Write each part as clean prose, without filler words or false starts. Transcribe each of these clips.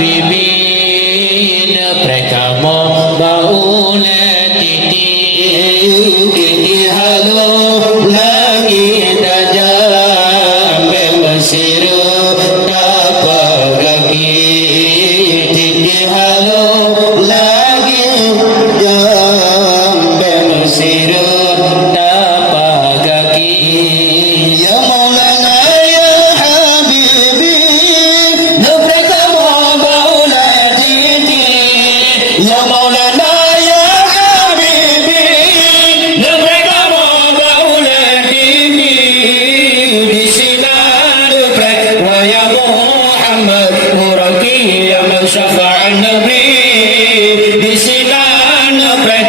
habibin prekamo baule titi kini halo lagi dajam Mesir tapagaki titi halo lagi dajam Mesir tapagaki ya Maulana ya Habibi prekamo baule titi ya Maulana ya Habibi prekamo baule titi di sinar prek ya Muhammad muraki ya man syafa'a nabi di sinar prek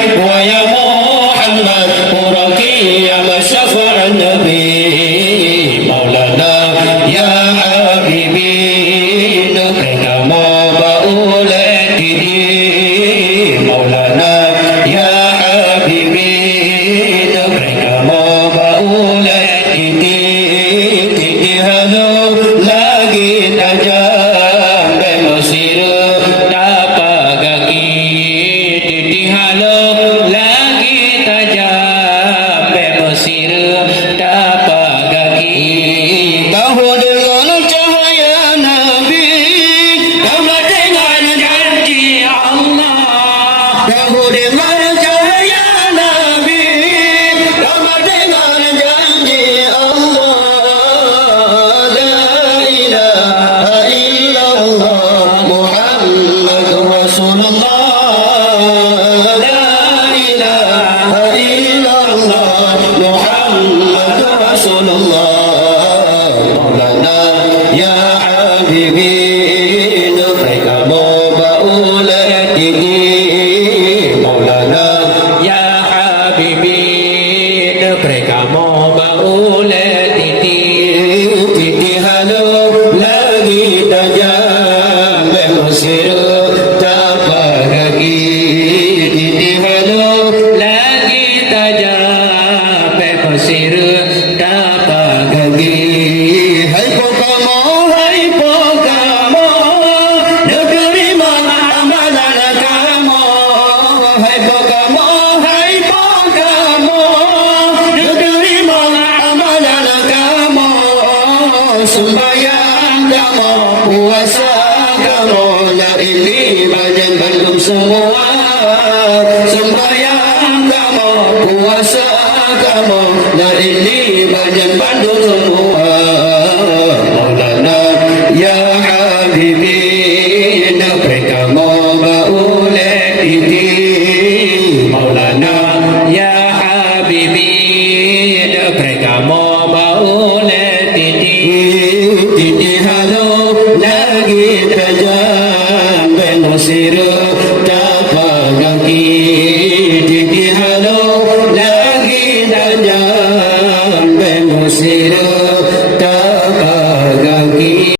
ya Muhammad muraki ya man syafa'a nabi Maulana ya Habibi prekamo baule titi Maulana ya Habibi prekamo baule titi titi halo lagi tajam Mesir tapagaki titi halo lagi tajam Mesir tapagaki tahu dengan cahaya Nabi kamu dengan janji Allah tahu dengan cahaya Nabi kamu dengan janji Allah la ilaha illallah Muhammadur Rasulullah la ilaha illallah Muhammadur Rasulullah Maulana ya Habibi prekamo baule titi Maulana ya Habibi prekamo baule titi titi halo lagi tajam Mesir tapagaki titi halo lagi tajam Mesir tapagaki hai pokamo negeri mana amalan kamu hai pokamo negeri mana amalan kamu sembahyang kamu puasa kamu la ini badan belum semua sembahyang kamu puasa kamu la ini badan belum semua Maulana ya Habibi prekamo baule titi Maulana ya Habibi prekamo baule titi titi halo lagi tajam Mesir tapagaki titi halo lagi tajam Mesir